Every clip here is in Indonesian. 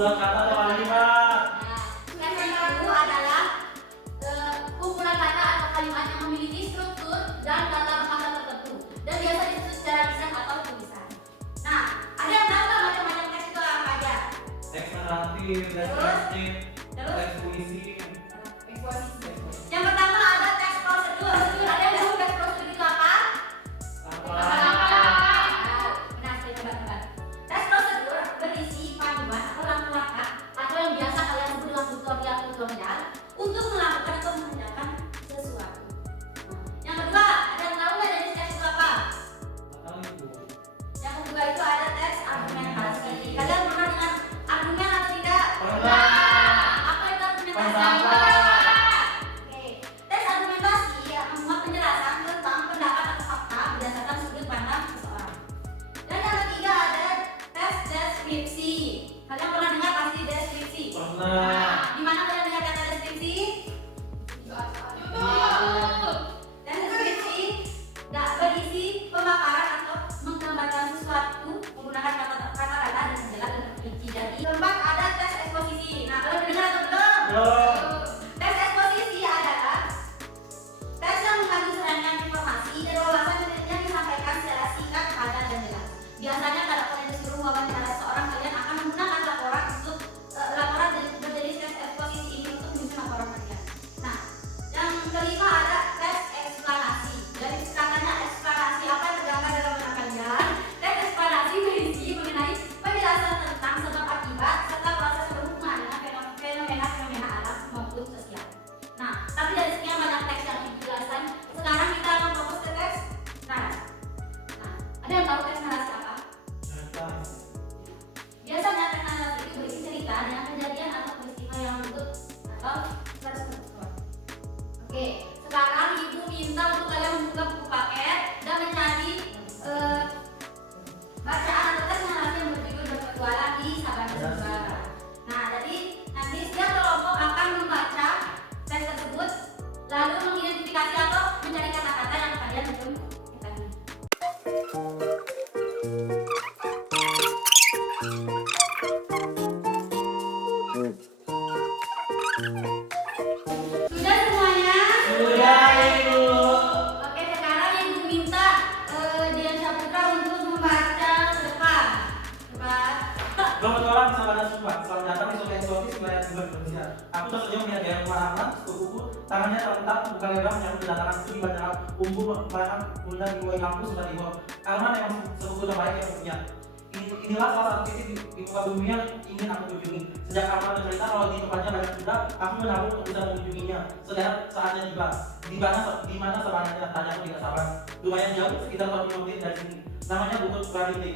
Kumpulan kata atau kalimat? Nah, yang kedua adalah kumpulan kata atau kalimat yang memiliki struktur dan latar belakang tertentu dan biasa disebut secara lisan atau tulisan. Nah, ada yang tahu nggak macam-macam teks itu apa aja? Teks naratif, deskriptif, Terus? teks puisi. Eksposisi. Yang pertama ada teks prosedur. Ada yang tahu teks prosedur itu apa? Benar, saya tebak-tebak. Teks prosedur berisi panduan atau langkah-langkah atau yang biasa kalian sebut dalam tutorial untuk melakukan atau mengerjakan sesuatu. Yang kedua, ada yang tahu nggak jenis teks itu apa? Atau itu. Yang kedua itu ada teks argumentasi. Kalian pernah dengar argumen atau tidak? Pernah. Apa itu argumentasi? Pernah. Oke, teks argumentasi yang memuat penjelasan tentang pendapat atau fakta berdasarkan sudut pandang seseorang. Dan yang ketiga ada tes deskripsi. Kalian pernah dengar pasti deskripsi? Pernah. Di mana kalian dengar kata deskripsi? Dan deskripsi berisi pemaparan atau menggambarkan sesuatu menggunakan kata-kata dan jelas dan terperinci. Jadi keempat ada tes eksposisi. Nah, kalian dengar atau belum? Belum. Tes eksposisi adalah tes yang mengandung serangkaian informasi dan wawasan yang disampaikan secara singkat, padat, dan jelas. Biasanya kalau kalian disuruh wawancara seorang, kalian akan menggunakan laporan untuk laporan berjenis tes eksposisi ini untuk menyusun laporan kalian. Nah, yang kelima ada tes eksplanasi. Dari katanya eksplanasi apa yang tergambar dalam benak kalian? Tes eksplanasi berisi mengenai penjelasan tentang sebab akibat serta proses berhubungan dengan fenomena alam maupun sosial. Nah, tapi dari sekian banyak teks yang dijelaskan, sekarang kita akan fokus ke teks narasi. Nah, ada yang tahu teks narasi apa? Biasanya teks narasi itu berisi cerita dengan kejadian atau peristiwa yang disebut atau terstruktur. Oke, sekarang ibu minta untuk kalian membuka buku paket dan mencari bacaan atau teks narasi yang berjudul Berpetualang di Sabana Sumbar. Nah, jadi nanti setiap kelompok akan membaca teks tersebut lalu mengidentifikasi atau mencari kata-kata yang kalian belum ketahui. Sudah semuanya? Sudah, Ibu. Oke, sekarang ibu minta Dian Saputra untuk membaca ke depan. Coba. Berpetualang di Sabana Sumbar. Selamat datang di Sungai Eksotis wilayah Sumbar Indonesia. Aku tersenyum melihat gaya warna kuku, tangannya terletak bukan lebar yang kedatangan studi bandara umbu merupakan bunda di Wai kampus Sumbar Timur. Arman yang sepupu terbaik yang punya. Inilah salah satu titik di muka bumi yang ingin aku kunjungi. Sejak Arman bercerita kalau di tempatnya banyak kuda, aku menabung untuk bisa mengunjunginya. Sedang saatnya tiba. Di mana sabananya? Tanya aku tidak sabar. Lumayan jauh, sekitar 45 menit dari sini. Namanya Bukit Barinti.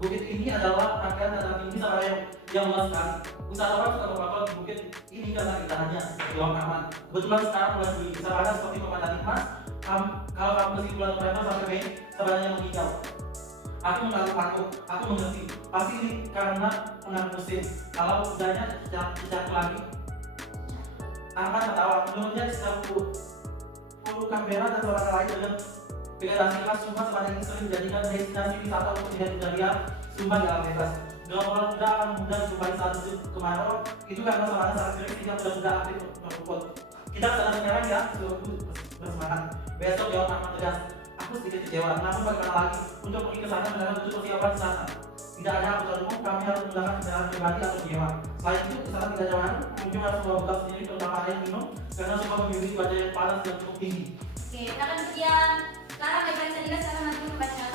Bukit ini adalah rangkaian dataran tinggi sabana yang luas sekali. Wisatawan suka berfoto di bukit ini karena keindahannya. Jawab Arman. Kebetulan sekarang bulan Juli, sabana seperti pemandangan nikmat. Kalau kamu meski bulan November sampai Mei, sabananya menghijau. Aku mengerti. Pasti ini karena pengaruh musim. Kalau udahnya sejak lagi, Arman tertawa. Menurutnya setiap pulau Canberra dan beberapa lain dengan vegetasi khas Sumbar sepanjang ini sering dijadikan destinasi wisata untuk melihat budaya Sumbar dalam bebas. Dengan orang muda akan mudah dijumpai saat musim kemarau. Itu karena sabana sangat kering sehingga muda aktif berkumpul. Kita kesana sekarang ya, bersemangat. Besok jawab Arman tegas. Aku sedikit kecewa, namun bagaimana lagi untuk pergi ke sana mendapat butuh persiapan di sana. Tidak ada angkutan umum, kami harus menggunakan kendaraan pribadi atau menyewa. Selain itu, di sana tidak ada mana, pengunjung harus membawa bekal sendiri terutama air minum karena Sumbar memiliki cuaca yang panas dan cukup tinggi. Oke, kita akan sekian. Sekarang baik-baik saja, sekarang nanti membaca.